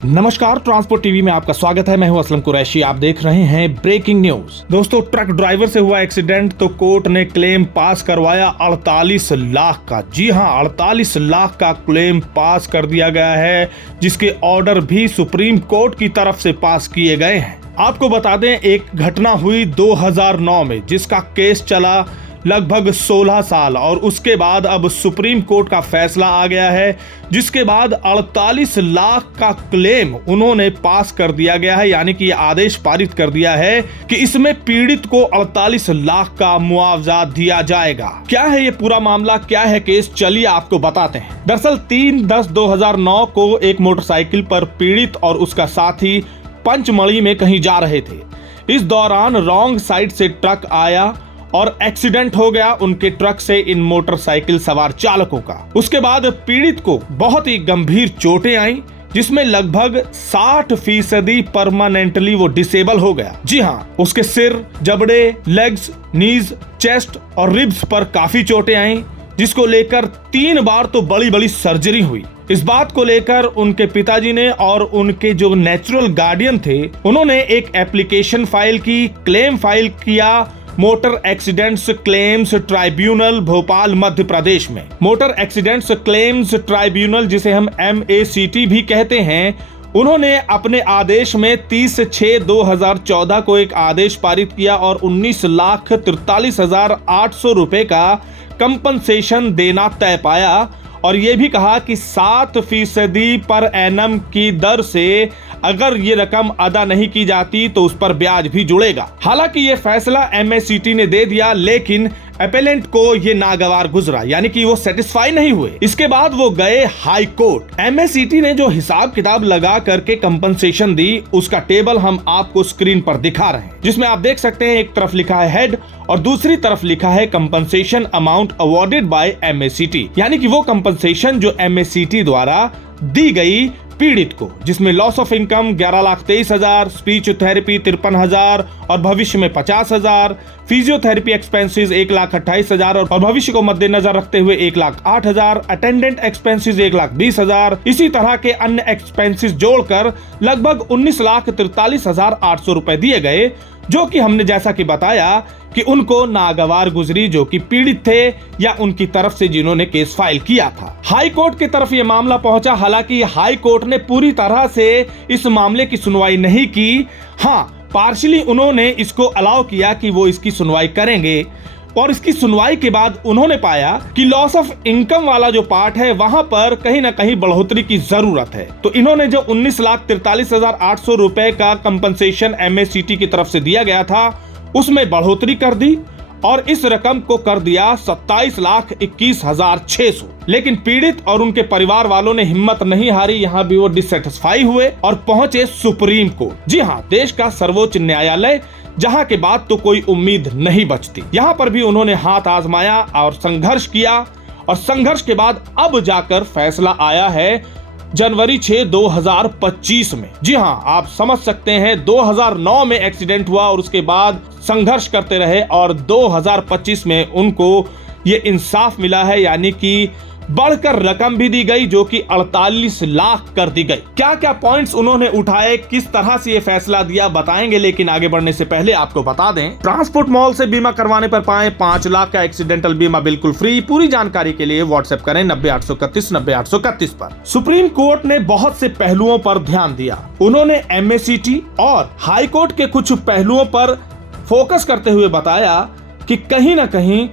नमस्कार, transport TV में आपका स्वागत है। मैं हूं असलम कुरैशी। आप देख रहे हैं ब्रेकिंग न्यूज। दोस्तों, ट्रक ड्राइवर से हुआ एक्सीडेंट तो कोर्ट ने क्लेम पास करवाया 48 लाख का। जी हां, 48 लाख का क्लेम पास कर दिया गया है, जिसके ऑर्डर भी सुप्रीम कोर्ट की तरफ से पास किए गए हैं। आपको बता दें, एक घटना हुई 2009 में, जिसका केस चला लगभग 16 साल और उसके बाद अब सुप्रीम कोर्ट का फैसला आ गया है, जिसके बाद 48 लाख का क्लेम उन्होंने पास कर दिया गया है। यानी कि आदेश पारित कर दिया है कि इसमें पीड़ित को 48 लाख का मुआवजा दिया जाएगा। क्या है ये पूरा मामला, क्या है केस, चलिए आपको बताते हैं। दरअसल 3/10/2009 को एक मोटरसाइकिल पर पीड़ित और उसका साथी पंचमढ़ी में कहीं जा रहे थे। इस दौरान रॉन्ग साइड से ट्रक आया और एक्सीडेंट हो गया उनके ट्रक से इन मोटरसाइकिल सवार चालकों का। उसके बाद पीड़ित को बहुत ही गंभीर चोटें आई, जिसमें लगभग 60% परमानेंटली वो डिसेबल हो गया। जी हाँ, उसके सिर, जबड़े, लेग्स, नीज, चेस्ट और रिब्स पर काफी चोटें आई, जिसको लेकर 3 बार तो बड़ी बड़ी सर्जरी हुई। इस बात को लेकर उनके पिताजी ने और उनके जो नेचुरल गार्डियन थे, उन्होंने एक एप्लीकेशन फाइल की, क्लेम फाइल किया motor accidents claims tribunal Bhopal Madhya Pradesh में। मोटर एक्सीडेंट्स क्लेम्स ट्राइब्यूनल, जिसे हम MACT भी कहते हैं, उन्होंने अपने आदेश में 30/6/2014 को एक आदेश पारित किया और 19,43,800 रुपए का कंपनसेशन देना तय पाया और ये भी कहा कि 7% पर एनम की दर से अगर ये रकम अदा नहीं की जाती तो उस पर ब्याज भी जुड़ेगा। हालांकि ये फैसला MACT ने दे दिया, लेकिन अपेलेंट को ये नागवार गुजरा, यानी कि वो सेटिस्फाई नहीं हुए। इसके बाद वो गए हाई कोर्ट। MACT ने जो हिसाब किताब लगा करके कंपनसेशन दी, उसका टेबल हम आपको स्क्रीन पर दिखा रहे हैं, जिसमें आप देख सकते हैं एक तरफ लिखा है हेड और दूसरी तरफ लिखा है compensation amount awarded bye MACT, यानी कि वो कंपनसेशन जो MACT द्वारा दी गई पीड़ित को, जिसमें loss of income 11,23,000, speech therapy 53,000 और भविष्य में 50,000, फिजियोथेरेपी एक्सपेंसेस 1,28,000 और भविष्य को मद्देनजर रखते हुए 1,08,000, अटेंडेंट एक्सपेंसेस 1,20,000, इसी तरह के अन्य एक्सपेंसेस जोड़कर लगभग 19,43,800 रुपए दिए गए, जो कि हमने जैसा कि बताया कि उनको नागवार गुजरी, जो कि पीड़ित थे या उनकी तरफ से जिन्होंने केस फाइल किया था। हाई कोर्ट की तरफ ये मामला पहुंचा। हालांकि हाई कोर्ट ने पूरी तरह से इस मामले की सुनवाई नहीं की। हाँ, पार्शियली उन्होंने इसको अलाउ किया कि वो इसकी सुनवाई करेंगे और इसकी सुनवाई के बाद उन्होंने पाया कि लॉस ऑफ इनकम वाला जो पार्ट है, वहां पर कहीं ना कहीं बढ़ोतरी की जरूरत है। तो इन्होंने जो 19,43,800 रुपए का कंपनसेशन MACT की तरफ से दिया गया था, उसमें बढ़ोतरी कर दी और इस रकम को कर दिया 27,21,600। लेकिन पीड़ित और उनके परिवार वालों ने हिम्मत नहीं हारी, यहाँ भी वो डिससेटिस्फाई हुए और पहुंचे सुप्रीम कोर्ट। जी हाँ, देश का सर्वोच्च न्यायालय, जहां के बाद तो कोई उम्मीद नहीं बचती। यहाँ पर भी उन्होंने हाथ आजमाया और संघर्ष किया और संघर्ष के बाद अब जाकर फैसला आया है जनवरी 6, 2025 में। जी हाँ, आप समझ सकते हैं, 2009 में एक्सीडेंट हुआ और उसके बाद संघर्ष करते रहे और 2025 में उनको ये इंसाफ मिला है, यानी कि बढ़कर रकम भी दी गई, जो कि 48 लाख कर दी गई। क्या क्या पॉइंट्स उन्होंने उठाए, किस तरह से ये फैसला दिया, बताएंगे। लेकिन आगे बढ़ने से पहले आपको बता दें, ट्रांसपोर्ट मॉल से बीमा करवाने पर पाएं 5 लाख का एक्सीडेंटल बीमा बिल्कुल फ्री। पूरी जानकारी के लिए व्हाट्सएप करें 90,831 90,831 पर। सुप्रीम कोर्ट ने बहुत से पहलुओं पर ध्यान दिया। उन्होंने MACT और हाई कोर्ट के कुछ पहलुओं पर फोकस करते हुए बताया कि कहीं ना कहीं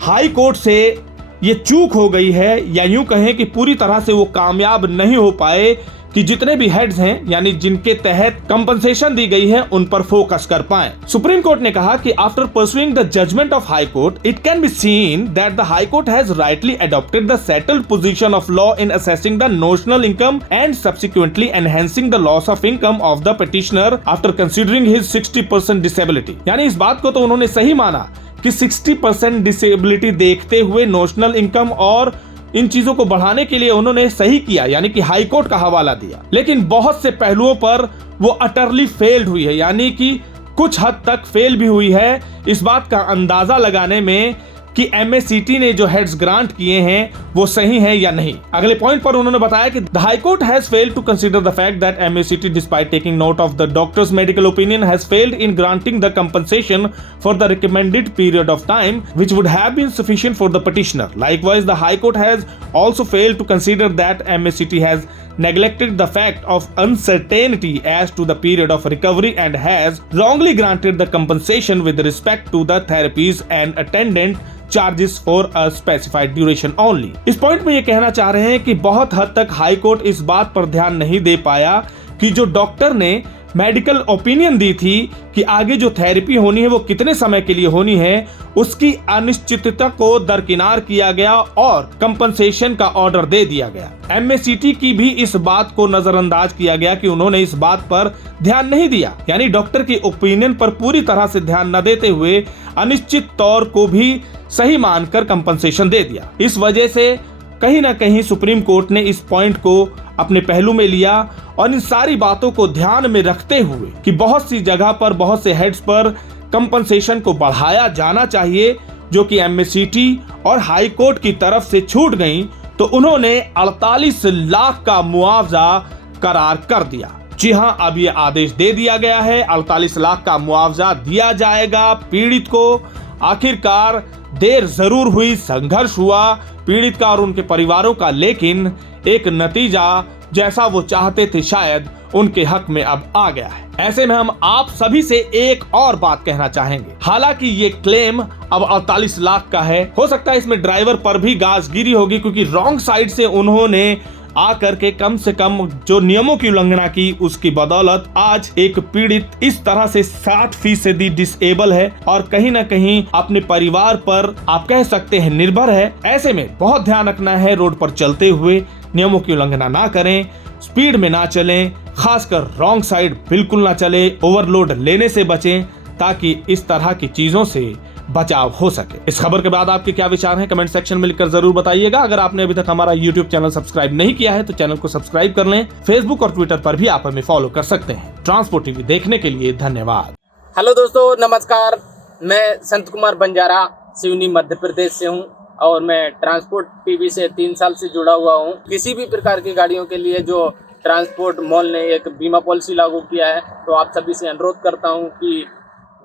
हाई कोर्ट से ये चूक हो गई है, या यूं कहें कि पूरी तरह से वो कामयाब नहीं हो पाए कि जितने भी हेड्स हैं, यानी जिनके तहत कंपनसेशन दी गई है, उन पर फोकस कर पाए। सुप्रीम कोर्ट ने कहा कि after pursuing the judgment of high court, it can be seen that the high court has rightly adopted the settled position of law in assessing the notional income and subsequently enhancing the loss of income of the petitioner after considering his 60% disability. यानी इस बात को तो उन्होंने सही माना कि 60% disability देखते हुए नोशनल इनकम और इन चीजों को बढ़ाने के लिए उन्होंने सही किया, यानी कि हाई कोर्ट का हवाला दिया। लेकिन बहुत से पहलुओं पर वो अटरली फेल्ड हुई है, यानी कि कुछ हद तक फेल भी हुई है इस बात का अंदाजा लगाने में कि MACT ने जो हेड्स ग्रांट किए हैं वो सही हैं या नहीं। अगले पॉइंट पर उन्होंने बताया कि the high court has failed to consider the fact that MACT despite taking note of the doctor's medical opinion has failed in granting the compensation for the recommended period of time which would have been sufficient for the petitioner. Likewise the high court has also failed to consider that MACT has neglected the fact of uncertainty as to the period of recovery and has wrongly granted the compensation with respect to the therapies and attendant charges for a specified duration only। इस point में ये कहना चाह रहे हैं कि बहुत हद तक हाई कोर्ट इस बात पर ध्यान नहीं दे पाया कि जो डॉक्टर ने मेडिकल ओपिनियन दी थी कि आगे जो थेरेपी होनी है वो कितने समय के लिए होनी है, उसकी अनिश्चितता को दरकिनार किया गया और कंपनसेशन का ऑर्डर दे दिया गया। MACT की भी इस बात को नजरअंदाज किया गया कि उन्होंने इस बात पर ध्यान नहीं दिया, यानी डॉक्टर की ओपिनियन पर पूरी तरह से ध्यान न देते हुए अनिश्चित तौर को भी सही मानकर कंपनसेशन दे दिया। इस वजह से कहीं ना कहीं सुप्रीम कोर्ट ने इस पॉइंट को अपने पहलू में लिया और इन सारी बातों को ध्यान में रखते हुए कि बहुत सी जगह पर बहुत से हेड्स पर कंपनसेशन को बढ़ाया जाना चाहिए जो कि MACT और हाई कोर्ट की तरफ से छूट गई, तो उन्होंने 48 लाख का मुआवजा करार कर दिया। जी हां, अब ये आदेश दे दिया गया है, 48 लाख का मुआवजा दिया जाएगा पीड़ित को। आखिरकार देर जरूर हुई, संघर्ष हुआ पीड़ित का और उनके परिवारों का, लेकिन एक नतीजा जैसा वो चाहते थे शायद उनके हक में अब आ गया है। ऐसे में हम आप सभी से एक और बात कहना चाहेंगे। हालांकि ये क्लेम अब 48 लाख का है, हो सकता है इसमें ड्राइवर पर भी गाजगिरी होगी क्योंकि रॉन्ग साइड से उन्होंने आकर के कम से कम जो नियमों की उल्लंघना की, उसकी बदौलत आज एक पीड़ित इस तरह से 60% डिसेबल है और कहीं ना कहीं अपने परिवार पर आप कह सकते हैं निर्भर है। ऐसे में बहुत ध्यान रखना है, रोड पर चलते हुए नियमों की उल्लंघना ना करें, स्पीड में ना चलें, खासकर रॉन्ग साइड बिल्कुल ना चले, ओवरलोड लेने से बचें ताकि इस तरह की चीजों से बचाव हो सके। इस खबर के बाद आपके क्या विचार हैं कमेंट सेक्शन में लिखकर जरूर बताइएगा। अगर आपने अभी तक हमारा YouTube चैनल सब्सक्राइब नहीं किया है तो चैनल को सब्सक्राइब कर लें। फेसबुक और ट्विटर पर भी आप हमें फॉलो कर सकते हैं। ट्रांसपोर्ट टीवी देखने के लिए धन्यवाद। हेलो दोस्तों, नमस्कार। मैं संत कुमार बंजारा सिवनी मध्य प्रदेश से हूँ और मैं ट्रांसपोर्ट टीवी से 3 साल से जुड़ा हुआ हूँ। किसी भी प्रकार की गाड़ियों के लिए जो ट्रांसपोर्ट मॉल ने एक बीमा पॉलिसी लागू किया है, तो आप सभी से अनुरोध करता हूँ कि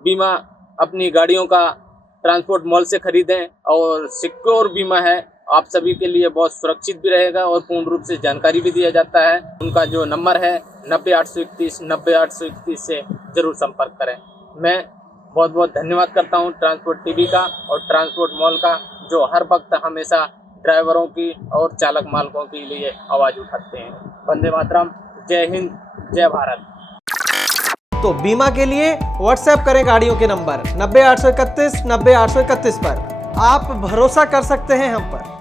बीमा अपनी गाड़ियों का ट्रांसपोर्ट मॉल से खरीदें और सिक्योर बीमा है, आप सभी के लिए बहुत सुरक्षित भी रहेगा और पूर्ण रूप से जानकारी भी दिया जाता है। उनका जो नंबर है 90 831 से जरूर संपर्क करें। मैं बहुत बहुत धन्यवाद करता हूं ट्रांसपोर्ट टीवी का और ट्रांसपोर्ट मॉल का, जो हर वक्त हमेशा ड्राइवरों की और चालक मालकों के लिए आवाज़ उठाते हैं। वंदे मातरम, जय हिंद, जय भारत। तो बीमा के लिए व्हाट्सएप करें गाड़ियों के नंबर 90 831 90 831 पर। आप भरोसा कर सकते हैं हम पर।